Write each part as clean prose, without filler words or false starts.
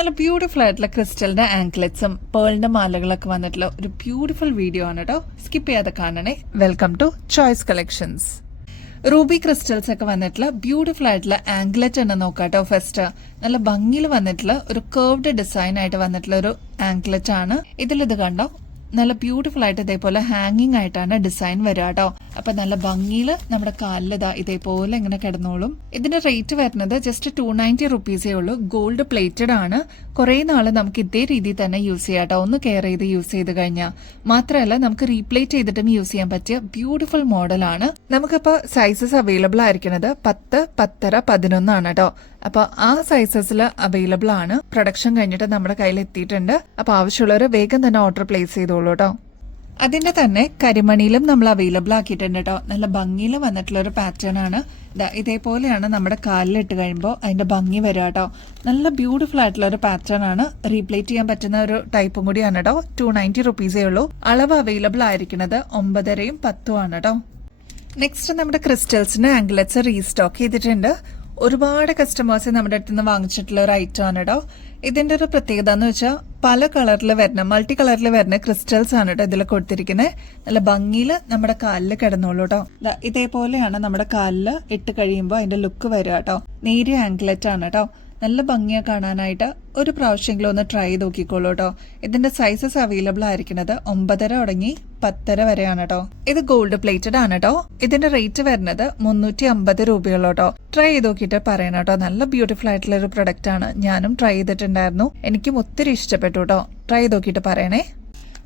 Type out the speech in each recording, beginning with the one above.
നല്ല ബ്യൂട്ടിഫുൾ ആയിട്ടുള്ള ക്രിസ്റ്റലിന്റെ ആങ്ക്ലെറ്റ്സും പേളിന്റെ മാലകളൊക്കെ വന്നിട്ടുള്ള ഒരു ബ്യൂട്ടിഫുൾ വീഡിയോ ആണ് കേട്ടോ. സ്കിപ്പ് ചെയ്യാതെ കാണണേ. Welcome to choice collections. Ruby crystals ഒക്കെ വന്നിട്ടുള്ള ബ്യൂട്ടിഫുൾ ആയിട്ടുള്ള ആംഗ്ലെറ്റ് ആണ് നോക്കാട്ടോ. ഫസ്റ്റ് നല്ല ഭംഗിയിൽ വന്നിട്ടുള്ള ഒരു കർവ്ഡ് ഡിസൈൻ ആയിട്ട് വന്നിട്ടുള്ള ഒരു ആംഗ്ലെറ്റ് ആണ്. ഇതിലിത് കണ്ടോ, നല്ല ബ്യൂട്ടിഫുൾ ആയിട്ട് ഇതേപോലെ ഹാങ്ങിങ് ആയിട്ടാണ് ഡിസൈൻ വരിക കേട്ടോ. അപ്പൊ നല്ല ഭംഗിയിൽ നമ്മുടെ കാലിൽ ഇതേപോലെ ഇങ്ങനെ കിടന്നോളും. ഇതിന്റെ റേറ്റ് വരുന്നത് ജസ്റ്റ് 290 റുപ്പീസേ ഉള്ളൂ. ഗോൾഡ് പ്ലേറ്റഡ് ആണ്. കുറെ നാള് നമുക്ക് ഇതേ രീതിയിൽ തന്നെ യൂസ് ചെയ്യാം കേട്ടോ, ഒന്ന് കെയർ ചെയ്ത് യൂസ് ചെയ്ത് കഴിഞ്ഞാൽ. മാത്രമല്ല നമുക്ക് റീപ്ലേറ്റ് ചെയ്തിട്ടും യൂസ് ചെയ്യാൻ പറ്റിയ ബ്യൂട്ടിഫുൾ മോഡലാണ്. നമുക്കിപ്പോ സൈസസ് അവൈലബിൾ ആയിരിക്കുന്നത് 10, 10.5, 11 ആണ് കേട്ടോ. അപ്പൊ ആ സൈസസിൽ അവൈലബിൾ ആണ്. പ്രൊഡക്ഷൻ കഴിഞ്ഞിട്ട് നമ്മുടെ കയ്യിൽ എത്തിയിട്ടുണ്ട്. അപ്പൊ ആവശ്യമുള്ളവർ വേഗം തന്നെ ഓർഡർ പ്ലേസ് ചെയ്തോളൂ കേട്ടോ. അതിന്റെ തന്നെ കരിമണിയിലും നമ്മൾ അവൈലബിൾ ആക്കിയിട്ടുണ്ട് കേട്ടോ. നല്ല ഭംഗിയിൽ വന്നിട്ടുള്ള ഒരു പാറ്റേൺ ആണ്. ഇതേപോലെയാണ് നമ്മുടെ കാലിലിട്ട് കഴിയുമ്പോൾ അതിന്റെ ഭംഗി വരിക കേട്ടോ. നല്ല ബ്യൂട്ടിഫുൾ ആയിട്ടുള്ള ഒരു പാറ്റേൺ ആണ്. റീപ്ലേറ്റ് ചെയ്യാൻ പറ്റുന്ന ഒരു ടൈപ്പും കൂടിയാണ് കേട്ടോ. 290 റുപ്പീസേ ഉള്ളൂ. അളവ് അവൈലബിൾ ആയിരിക്കുന്നത് 9.5ഉം 10ഉം ആണ് കേട്ടോ. നെക്സ്റ്റ് നമ്മുടെ ക്രിസ്റ്റൽസിന്റെ ആംഗ്ലെറ്റ്സ് റീസ്റ്റോക്ക് ചെയ്തിട്ടുണ്ട്. ഒരുപാട് കസ്റ്റമേഴ്സ് നമ്മുടെ അടുത്ത് നിന്ന് വാങ്ങിച്ചിട്ടുള്ള ഒരു ഐറ്റം ആണ് കേട്ടോ. ഇതിന്റെ ഒരു പ്രത്യേകത എന്ന് വെച്ചാൽ പല കളറിൽ വരുന്ന മൾട്ടി കളറിൽ വരുന്ന ക്രിസ്റ്റൽസ് ആണ് കേട്ടോ ഇതിൽ കൊടുത്തിരിക്കുന്നത്. നല്ല ഭംഗിയിൽ നമ്മുടെ കാലിൽ കിടന്നോളൂ കേട്ടോ. ഇതേപോലെയാണ് നമ്മുടെ കാലിൽ ഇട്ട് കഴിയുമ്പോൾ അതിന്റെ ലുക്ക് വരിക കേട്ടോ. നേരിയ ആംഗ്ലെറ്റ് ആണ് കേട്ടോ. നല്ല ഭംഗിയാ കാണാനായിട്ട്. ഒരു പ്രാവശ്യമെങ്കിലും ഒന്ന് ട്രൈ ചെയ്ത് നോക്കിക്കോളൂ കേട്ടോ. ഇതിന്റെ സൈസസ് അവൈലബിൾ ആയിരിക്കുന്നത് 9.5 തുടങ്ങി 10.5 വരെയാണ് കേട്ടോ. ഇത് ഗോൾഡ് പ്ലേറ്റഡ് ആണ് കേട്ടോ. ഇതിന്റെ റേറ്റ് വരുന്നത് 350 രൂപയുള്ളൂ കേട്ടോ. ട്രൈ ചെയ്ത് നോക്കിയിട്ട് പറയണം കേട്ടോ. നല്ല ബ്യൂട്ടിഫുൾ ആയിട്ടുള്ള ഒരു പ്രൊഡക്റ്റ് ആണ്. ഞാനും ട്രൈ ചെയ്തിട്ടുണ്ടായിരുന്നു. എനിക്കും ഒത്തിരി ഇഷ്ടപ്പെട്ടു കേട്ടോ. ട്രൈ ചെയ്ത് നോക്കിയിട്ട് പറയണേ.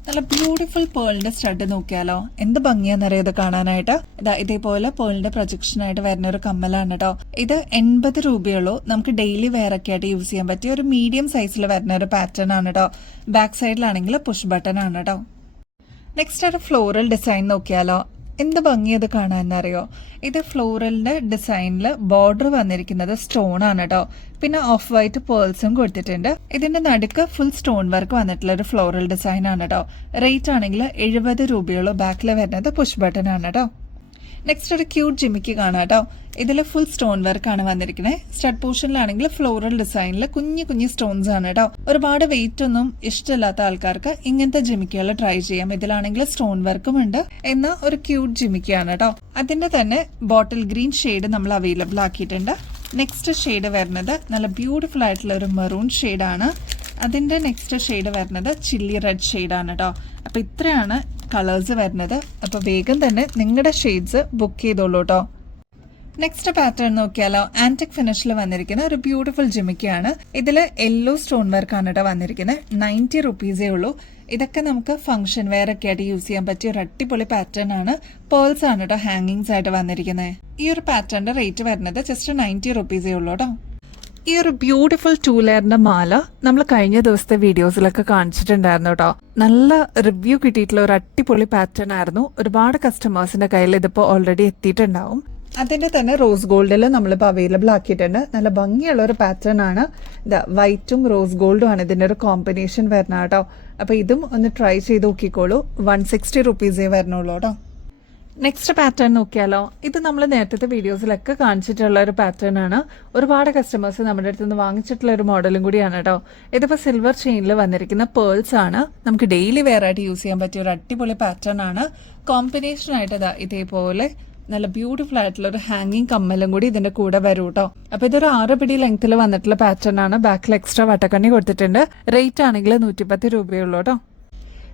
നല്ല ബ്യൂട്ടിഫുൾ പേളിന്റെ സ്റ്റഡ് നോക്കിയാലോ, എന്ത് ഭംഗിയാന്നറിയാം ഇത് കാണാനായിട്ട്. ഇതേപോലെ പേളിന്റെ പ്രൊജക്ഷൻ ആയിട്ട് വരുന്ന ഒരു കമ്മലാണ് കേട്ടോ. ഇത് 80 രൂപയുള്ളൂ. നമുക്ക് ഡെയിലി വെയർ ഒക്കെ ആയിട്ട് യൂസ് ചെയ്യാൻ പറ്റിയ ഒരു മീഡിയം സൈസിൽ വരുന്ന ഒരു പാറ്റേൺ ആണ് കേട്ടോ. ബാക്ക് സൈഡിലാണെങ്കിൽ പുഷ് ബട്ടൺ ആണ് കേട്ടോ. നെക്സ്റ്റ് ഒരു ഫ്ലോറൽ ഡിസൈൻ നോക്കിയാലോ, എന്ത് ഭംഗിയത് കാണാനറിയോ. ഇത് ഫ്ലോറലിന്റെ ഡിസൈനിൽ ബോർഡർ വന്നിരിക്കുന്നത് സ്റ്റോൺ ആണ് കേട്ടോ. പിന്നെ ഓഫ് വൈറ്റ് പേൾസും കൊടുത്തിട്ടുണ്ട്. ഇതിന്റെ നടുക്ക് ഫുൾ സ്റ്റോൺ വർക്ക് വന്നിട്ടുള്ള ഒരു ഫ്ലോറൽ ഡിസൈൻ ആണ് കേട്ടോ. റേറ്റ് ആണെങ്കിൽ 70 രൂപയുള്ളൂ. ബാക്കിൽ വരുന്നത് പുഷ് ബട്ടൺ ആണ് കേട്ടോ. നെക്സ്റ്റ് ഒരു ക്യൂട്ട് ജിമിക്ക് കാണാം കേട്ടോ. ഇതിൽ ഫുൾ സ്റ്റോൺ വർക്ക് ആണ് വന്നിരിക്കുന്നത്. സ്റ്റഡ് പോർഷനിലാണെങ്കിൽ ഫ്ലോറൽ ഡിസൈനിൽ കുഞ്ഞു കുഞ്ഞു സ്റ്റോൺസ് ആണ് കേട്ടോ. ഒരുപാട് വെയിറ്റ് ഒന്നും ഇഷ്ടമില്ലാത്ത ആൾക്കാർക്ക് ഇങ്ങനത്തെ ജിമിക്കുകൾ ട്രൈ ചെയ്യാം. ഇതിലാണെങ്കിൽ സ്റ്റോൺ വർക്കും ഉണ്ട്. എന്ന ഒരു ക്യൂട്ട് ജിമിക്കാണ് കേട്ടോ. അതിന്റെ തന്നെ ബോട്ടിൽ ഗ്രീൻ ഷെയ്ഡ് നമ്മൾ അവൈലബിൾ ആക്കിയിട്ടുണ്ട്. നെക്സ്റ്റ് ഷെയ്ഡ് വരുന്നത് നല്ല ബ്യൂട്ടിഫുൾ ആയിട്ടുള്ള ഒരു മെറൂൺ ഷെയ്ഡാണ്. അതിന്റെ നെക്സ്റ്റ് ഷെയ്ഡ് വരുന്നത് ചില്ലി റെഡ് ഷെയ്ഡാണ് കേട്ടോ. അപ്പൊ ഇത്രയാണ് കളേഴ്സ് വരുന്നത്. അപ്പൊ വേഗം തന്നെ നിങ്ങളുടെ ഷെയ്ഡ്സ് ബുക്ക് ചെയ്തോളൂ കേട്ടോ. നെക്സ്റ്റ് പാറ്റേൺ നോക്കിയാലോ, ആന്റിക് ഫിനിഷിൽ വന്നിരിക്കുന്ന ഒരു ബ്യൂട്ടിഫുൾ ജിമിക്കാണ്. ഇതിൽ യെല്ലോ സ്റ്റോൺ വർക്ക് ആണ് കേട്ടോ വന്നിരിക്കുന്നത്. 90 റുപ്പീസേ ഉള്ളൂ. ഇതൊക്കെ നമുക്ക് ഫംഗ്ഷൻ വെയർ ഒക്കെ ആയിട്ട് യൂസ് ചെയ്യാൻ പറ്റിയ ഒരു അടിപൊളി പാറ്റേൺ ആണ്. പേൾസ് ആണ് കേട്ടോ ഹാങ്ങിങ്സ് ആയിട്ട് വന്നിരിക്കുന്നത്. ഈ ഒരു പാറ്റേണിന്റെ റേറ്റ് വരുന്നത് ജസ്റ്റ് 90 റുപ്പീസേ ഉള്ളൂ കേട്ടോ. ഈ ഒരു ബ്യൂട്ടിഫുൾ 2 ലെയറിന്റെ മാല നമ്മൾ കഴിഞ്ഞ ദിവസത്തെ വീഡിയോസിലൊക്കെ കാണിച്ചിട്ടുണ്ടായിരുന്നു കേട്ടോ. നല്ല റിവ്യൂ കിട്ടിയിട്ടുള്ള ഒരു അടിപൊളി പാറ്റേൺ ആയിരുന്നു. ഒരുപാട് കസ്റ്റമേഴ്സിന്റെ കയ്യിൽ ഇതിപ്പോ ഓൾറെഡി എത്തിയിട്ടുണ്ടാവും. അതിന്റെ തന്നെ റോസ് ഗോൾഡിൽ നമ്മളിപ്പോൾ അവൈലബിൾ ആക്കിയിട്ടുണ്ട്. നല്ല ഭംഗിയുള്ള ഒരു പാറ്റേൺ ആണ്. വൈറ്റും റോസ് ഗോൾഡും ആണ് ഇതിന്റെ ഒരു കോമ്പിനേഷൻ വരുന്നത് കേട്ടോ. അപ്പൊ ഇതും ഒന്ന് ട്രൈ ചെയ്ത് നോക്കിക്കോളൂ. 160 റുപ്പീസേ വരണുള്ളൂ കേട്ടോ. നെക്സ്റ്റ് പാറ്റേൺ നോക്കിയാലോ, ഇത് നമ്മൾ നേരത്തെ വീഡിയോസിലൊക്കെ കാണിച്ചിട്ടുള്ള ഒരു പാറ്റേൺ ആണ്. ഒരുപാട് കസ്റ്റമേഴ്സ് നമ്മുടെ അടുത്ത് നിന്ന് വാങ്ങിച്ചിട്ടുള്ള ഒരു മോഡലും കൂടിയാണ് കേട്ടോ. ഇതിപ്പോൾ സിൽവർ ചെയിനിൽ വന്നിരിക്കുന്ന പേൾസ് ആണ്. നമുക്ക് ഡെയിലി വെയർ ആയിട്ട് യൂസ് ചെയ്യാൻ പറ്റിയ ഒരു അടിപൊളി പാറ്റേൺ ആണ്. കോമ്പിനേഷൻ ആയിട്ട് ഇതേപോലെ നല്ല ബ്യൂട്ടിഫുൾ ആയിട്ടുള്ള ഒരു ഹാങ്ങിങ് കമ്മലും കൂടി ഇതിന്റെ കൂടെ വരും കേട്ടോ. അപ്പൊ ഇതൊരു 6 പിടി ലെങ്ത്തിൽ വന്നിട്ടുള്ള പാറ്റേൺ ആണ്. ബാക്കിൽ എക്സ്ട്രാ വട്ടക്കണ്ണി കൊടുത്തിട്ടുണ്ട്. റേറ്റ് ആണെങ്കിൽ 110 രൂപയുള്ളൂ കേട്ടോ.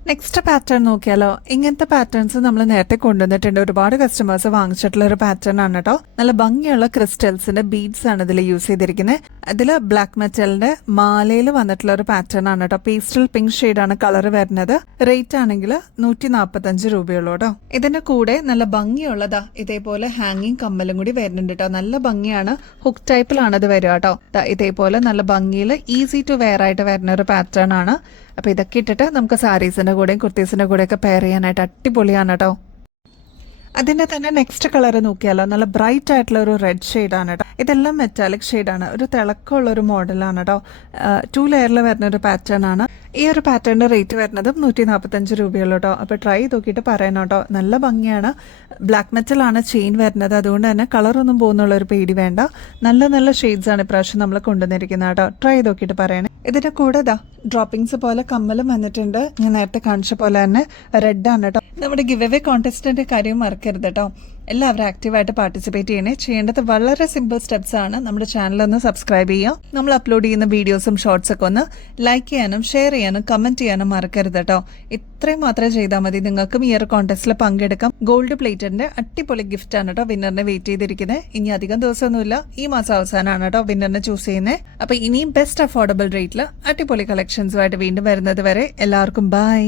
നെക്സ്റ്റ് പാറ്റേൺ നോക്കിയാലോ, ഇങ്ങനത്തെ പാറ്റേൺസ് നമ്മൾ നേരത്തെ കൊണ്ടുവന്നിട്ടുണ്ട്. ഒരുപാട് കസ്റ്റമേഴ്സ് വാങ്ങിച്ചിട്ടുള്ള ഒരു പാറ്റേൺ ആണ് കേട്ടോ. നല്ല ഭംഗിയുള്ള ക്രിസ്റ്റൽസിന്റെ ബീഡ്സ് ആണ് ഇതിൽ യൂസ് ചെയ്തിരിക്കുന്നത്. അതിൽ ബ്ലാക്ക് മെറ്റലിന്റെ മാലയിൽ വന്നിട്ടുള്ള ഒരു പാറ്റേൺ ആണ് കേട്ടോ. പേസ്റ്റൽ പിങ്ക് ഷെയ്ഡാണ് കളർ വരുന്നത്. റേറ്റ് ആണെങ്കിൽ 145 രൂപയുള്ളൂ കേട്ടോ. ഇതിന്റെ കൂടെ നല്ല ഭംഗിയുള്ളതാ ഇതേപോലെ ഹാങ്ങിങ് കമ്മലും കൂടി വരുന്നുണ്ട് കേട്ടോ. നല്ല ഭംഗിയാണ്. ഹുക്ക് ടൈപ്പിലാണ് ഇത് വരിക കേട്ടോ. ഇതേപോലെ നല്ല ഭംഗിയിൽ ഈസി ടു വെയർ ആയിട്ട് വരുന്ന ഒരു പാറ്റേൺ ആണ്. അപ്പൊ ഇതൊക്കെ ഇട്ടിട്ട് നമുക്ക് സാരീസിന്റെ കൂടെയും കുർത്തീസിന്റെ കൂടെയൊക്കെ പെയർ ചെയ്യാനായിട്ട് അടിപൊളിയാണ് കേട്ടോ. അതിന്റെ തന്നെ നെക്സ്റ്റ് കളർ നോക്കിയാലോ, നല്ല ബ്രൈറ്റ് ആയിട്ടുള്ള ഒരു റെഡ് ഷെയ്ഡാണ് കേട്ടോ. ഇതെല്ലാം മെറ്റാലിക് ഷെയ്ഡാണ്. ഒരു തിളക്കമുള്ള ഒരു മോഡലാണ് കേട്ടോ. 2 ലെയറിൽ വരുന്ന ഒരു പാറ്റേൺ ആണ്. ഈ ഒരു പാറ്റേണിൻ്റെ റേറ്റ് വരുന്നതും 145 രൂപയുള്ളൂ കേട്ടോ. അപ്പോൾ ട്രൈ ചെയ്ത് നോക്കിയിട്ട് പറയണം കേട്ടോ. നല്ല ഭംഗിയാണ്. ബ്ലാക്ക് മെറ്റലാണ് ചെയിൻ വരുന്നത്, അതുകൊണ്ട് തന്നെ കളറൊന്നും പോകുന്നുള്ളൊരു പേടി വേണ്ട. നല്ല നല്ല ഷെയ്ഡ്സാണ് ഇപ്രാവശ്യം നമ്മൾ കൊണ്ടുവന്നിരിക്കുന്നത് കേട്ടോ. ട്രൈ ചെയ്ത് നോക്കിയിട്ട് പറയണേ. ഇതിൻ്റെ കൂടെ ഡ്രോപ്പിങ്സ് പോലെ കമ്മലും വന്നിട്ടുണ്ട്. ഞാൻ നേരത്തെ കാണിച്ച പോലെ തന്നെ റെഡാണ് കേട്ടോ. നമ്മുടെ ഗിവ് അവേ കോൺടെസ്റ്റിൻ്റെ കാര്യം മറക്കരുത് കേട്ടോ. എല്ലാവരും ആക്റ്റീവായിട്ട് പാർട്ടിസിപ്പേറ്റ് ചെയ്യണേ. ചെയ്യേണ്ടത് വളരെ സിമ്പിൾ സ്റ്റെപ്സ് ആണ്. നമ്മുടെ ചാനൽ ഒന്ന് സബ്സ്ക്രൈബ് ചെയ്യുക. നമ്മൾ അപ്ലോഡ് ചെയ്യുന്ന വീഡിയോസും ഷോർട്സ് ഒക്കെ ഒന്ന് ലൈക്ക് ചെയ്യാനും ഷെയർ ചെയ്യാനും കമന്റ് ചെയ്യാനും മറക്കരുത് കേട്ടോ. ഇത്രയും മാത്രമേ ചെയ്താൽ മതി. നിങ്ങൾക്കും ഈ ഒരു കോൺടെസ്റ്റിൽ പങ്കെടുക്കാം. ഗോൾഡ് പ്ലേറ്ററിന്റെ അടിപൊളി ഗിഫ്റ്റ് ആണ് കേട്ടോ വിന്നറിനെ വെയിറ്റ് ചെയ്തിരിക്കുന്നത്. ഇനി അധികം ദിവസമൊന്നുമില്ല, ഈ മാസം അവസാനമാണ് കേട്ടോ വിന്നറിനെ ചൂസ് ചെയ്യുന്നത്. അപ്പൊ ഇനിയും ബെസ്റ്റ് അഫോർഡബിൾ റേറ്റിൽ അടിപൊളി കളക്ഷൻസുമായിട്ട് വീണ്ടും വരുന്നത് വരെ എല്ലാവർക്കും ബൈ.